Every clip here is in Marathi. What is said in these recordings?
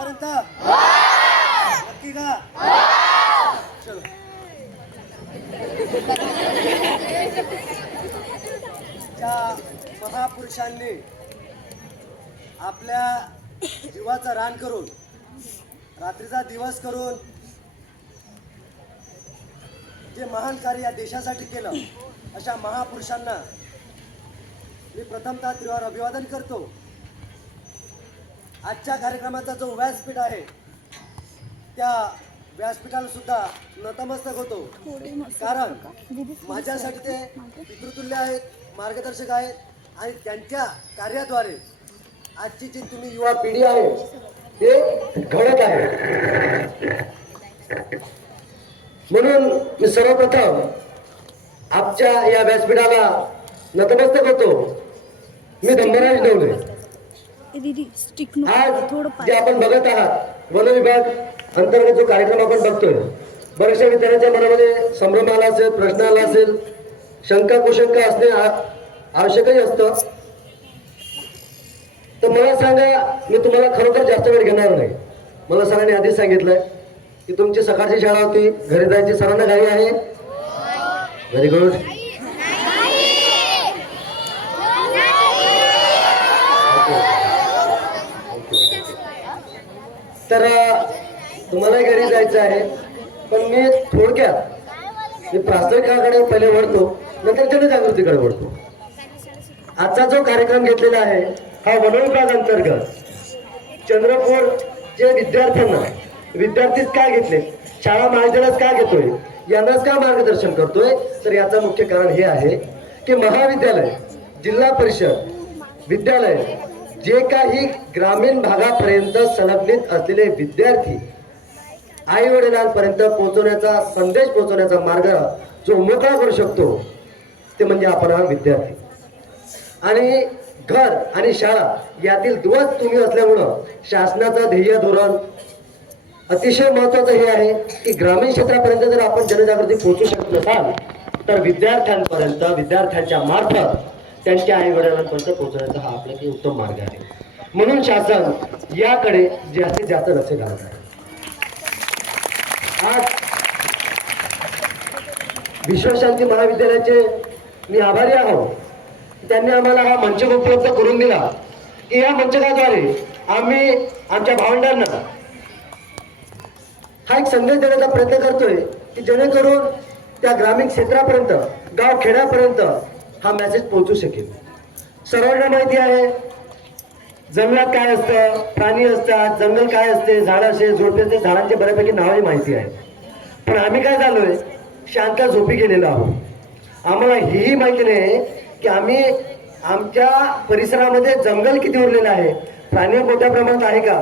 आतापर्यंत. नक्की का? चलो त्या महापुरुषांनी आपल्या जीवाचं रान करून रात्रीचा दिवस करून जे महान कार्य या देशासाठी केलं अशा महापुरुषांना मी प्रथमतः त्रिवार अभिवादन करतो. आजच्या कार्यक्रमाचा जो व्यासपीठ आहे त्या व्यासपीठाला सुद्धा नतमस्तक होतो. कारण माझ्यासाठी ते पितृतुल्य आहेत मार्गदर्शक आहेत आणि त्यांच्या कार्याद्वारे आजची जी तुम्ही युवा पिढी आहे ते घडत आहे. म्हणून मी सर्वप्रथम आमच्या या व्यासपीठाला नतमस्तक होतो. मी धंबराज डवले. दीदी स्टिक आज जे आपण बघत आहात वन विभाग अंतर्गत जो कार्यक्रम आपण बघतोय बऱ्याचशा विद्यार्थ्यांच्या मनामध्ये संभ्रम आला असेल प्रश्न आला असेल शंका कुशंका असणे आवश्यकही असतं. तर मला सांगा मी तुम्हाला खरोखर जास्त वेळ घेणार नाही. मला सरांनी आधीच सांगितलंय की तुमची सकाळची शाळा होती घरी जायची सरांना घाई आहे? व्हेरी गुड तर अ, तुम्हाला घरी जायचं आहे. पण मी थोडक्यात मी प्रास्ताविकाकडे पहिले वळतो नंतर जनजागृतीकडे वळतो. आजचा जो कार्यक्रम घेतलेला आहे हा वनविभाग अंतर्गत चंद्रपूर जे विद्यार्थ्यांना विद्यार्थीच का घेतले शाळा महाविद्यालयात का घेतोय यांनाच का मार्गदर्शन करतोय? तर याचं मुख्य कारण हे आहे की महाविद्यालय जिल्हा परिषद विद्यालय जे काही ग्रामीण भागापर्यंत संलग्नित असलेले विद्यार्थी आई वडिलांपर्यंत पोहोचवण्याचा संदेश पोहोचवण्याचा मार्ग जो मोकळा करू शकतो ते म्हणजे आपण हा विद्यार्थी. आणि घर आणि शाळा यातील दुवच तुम्ही असल्यामुळं शासनाचं ध्येय धोरण अतिशय महत्वाचं हे आहे की ग्रामीण क्षेत्रापर्यंत जर आपण जनजागृती पोहोचू शकत नसाल तर विद्यार्थ्यांपर्यंत विद्यार्थ्यांच्या मार्फत त्यांच्या आई वडिलांपर्यंत पोहोचण्याचा हा आपल्याकडे उत्तम मार्ग आहे. म्हणून शासन याकडे जास्तीत जास्त लक्ष घालत आहे. आज विश्वशांती महाविद्यालयाचे मी आभारी आहोत. त्यांनी आम्हाला हा मंच उपलब्ध करून दिला. की या मंचकाद्वारे आम्ही आमच्या भावंडांना हा एक संदेश देण्याचा प्रयत्न करतोय की जेणेकरून त्या ग्रामीण क्षेत्रापर्यंत गाव खेड्यापर्यंत हा मेसेज पोहोचू शकेल. सर्वांना माहिती आहे जंगलात काय असतं प्राणी असतात जंगल काय असते झाड असे झोपे असते झाडांचे बऱ्यापैकी नावही माहिती आहे. पण आम्ही काय झालोय शांत झोपी गेलेलो आहोत. आम्हाला हीही माहिती नाही की आम्ही आमच्या परिसरामध्ये जंगल किती उरलेलं आहे. प्राणी मोठ्या प्रमाणात आहे का?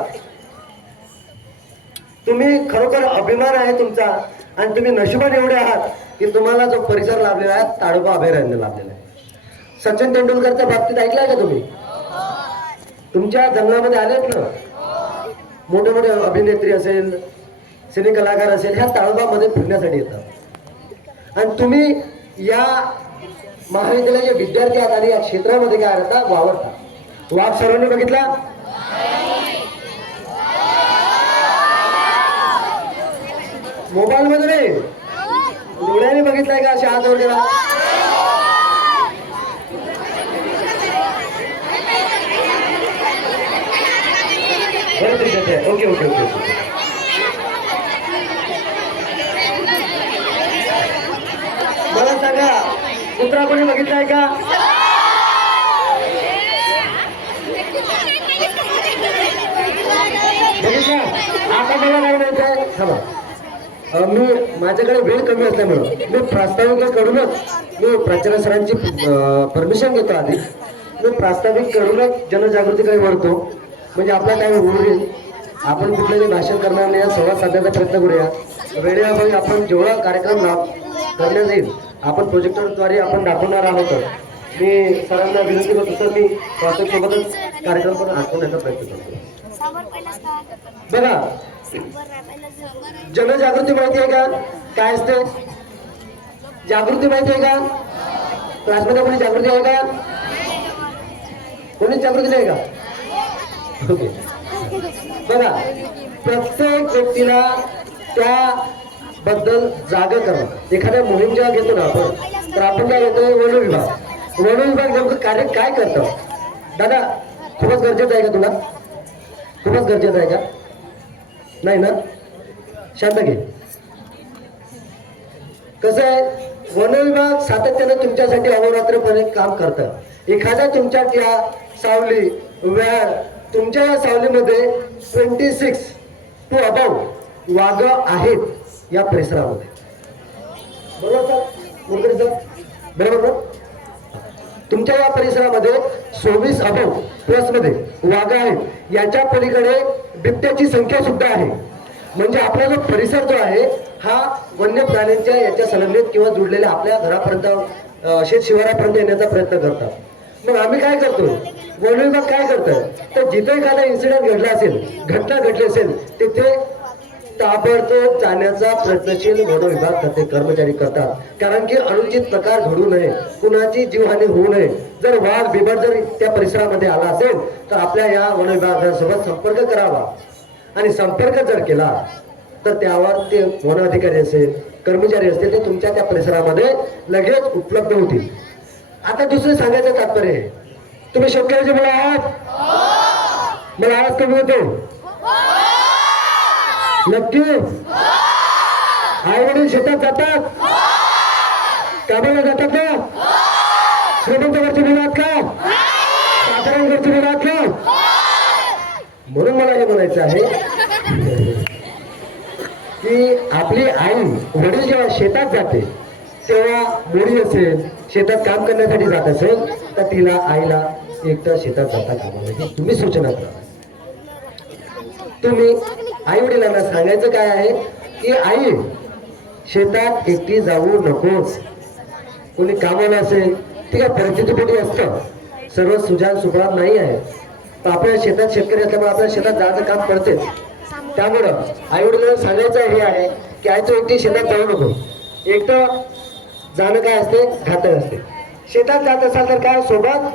तुम्ही खरोखर अभिमान आहे तुमचा. आणि तुम्ही नशिबान एवढे आहात की तुम्हाला जो परिसर लाभलेला आहे ताडोबा अभयारण्य लाभलेला आहे. सचिन तेंडुलकरच्या बाबतीत ऐकलाय का तुम्ही? तुमच्या जंगलामध्ये आलेत ना? मोठे मोठे अभिनेत्री असेल सिने कलाकार असेल ह्या ताळबामध्ये फिरण्यासाठी येतात. आणि तुम्ही या महाविद्यालयाचे विद्यार्थी आहात आणि या क्षेत्रामध्ये काय करता? वावरता. वाघ सर्वांनी बघितला? मोबाईल मध्ये नाही. डोळ्याने बघितलाय का अशा हात केला ओके ओके ओके ओके. मला सांगा कुत्रा कोणी बघितलाय का? आता मला काय माहिती थांबा. मी माझ्याकडे वेळ कमी असल्यामुळं मी प्रास्ताविकाकडूनच मी प्राचार्य सरांची परमिशन घेतो आधी. मी जनजागृती काही वळतो म्हणजे आपला टाइम होईल आपण कुठलंही भाषण करणार नाही संवाद साधण्याचा प्रयत्न करूया. वेळेअभावी आपण जेवढा कार्यक्रम लाभ करण्यात येईल आपण प्रोजेक्टरद्वारे आपण दाखवणार आहोत. मी सरांना विनंती करतो सर मी प्रास्ताविक कार्यक्रम पण आठवण्याचा प्रयत्न करतो. बघा जनजागृती माहिती आहे का? काय असते? जागृती माहिती आहे का? क्लासमध्ये कोणी जागृती आहे का? कोणी जागृती नाही का? बघा प्रत्येक व्यक्तीला त्या बद्दल जाग करणं एखाद्या मोहीम जेव्हा घेतो ना आपण तर आपण काय घेतो वन विभाग. वन विभाग नेमकं कार्य काय करतं? दादा खूपच गरजेचं आहे का तुला? खूपच गरजेचं आहे का? नाही ना? शांत घे. कसं आहे? वन विभाग सातत्यानं तुमच्यासाठी अहोरात्रपणे काम करतं. एखाद्या तुमच्या त्या सावली व्याड तुमच्या या सावलीमध्ये ट्वेंटी सिक्स टू अबाउट वाघ आहेत या परिसरामध्ये. बरोबर सर बरोबर ना तुमच्या या परिसरामध्ये सव्वीस अबाव प्लसमध्ये वाघ आहेत. याच्या पलीकडे बिबट्याची संख्या सुद्धा आहे. म्हणजे आपला जो परिसर जो आहे हा वन्य प्राण्यांच्या याच्या संलग्नित किंवा जुडलेल्या आपल्या घरापर्यंत शेत शिवारापर्यंत येण्याचा प्रयत्न करतात. मग आम्ही काय करतो? वन विभाग काय करतोय तर जिथे एखादा इन्सिडेंट घडला असेल घटना घडली असेल तिथे ताबडतोब जाण्याचा प्रयत्नशील वन विभाग करते कर्मचारी करतात. कारण की अनुचित प्रकार घडू नये कुणाची जीवहानी होऊ नये. जर वाघ बिबट जर त्या परिसरामध्ये आला असेल तर आपल्या या वन विभागासोबत संपर्क करावा. आणि संपर्क जर केला तर त्यावर ते वन अधिकारी असेल कर्मचारी असतील ते तुमच्या त्या परिसरामध्ये लगेच उपलब्ध होतील. आता दुसरं सांगायचं तात्पर्य तुम्ही शेतकऱ्याचे मला आहात? मला आवाज कमी होतो नक्की? आई वडील शेतात जातात? कामाला जातात ना श्रीमंतवरची घरचे का? साधारण घरचे का? म्हणून मला हे म्हणायचं आहे की आपली आई वडील जेव्हा शेतात जाते तेव्हा मुली असेल शेतात काम करण्यासाठी जात असेल तर तिला आईला एकटा शेतात जाता कामा तुम्ही सूचना करा. तुम्ही आई वडिलांना सांगायचं काय आहे? की आई शेतात एकटी जाऊ नकोस. कोणी कामाला असेल ठीक आहे कुठे असतं. सर्व सुजान सुभाव नाही आहे. तर आपल्या शेतात शेतकरी असल्यामुळे आपल्या शेतात जायचं काम करतेच त्यामुळं आई वडिलांना सांगायचं हे आहे की आई तू एकटी शेतात जाऊ नको. एकटं जाणं काय असते? घातक असते. शेतात जात असाल तर काय? सोबत?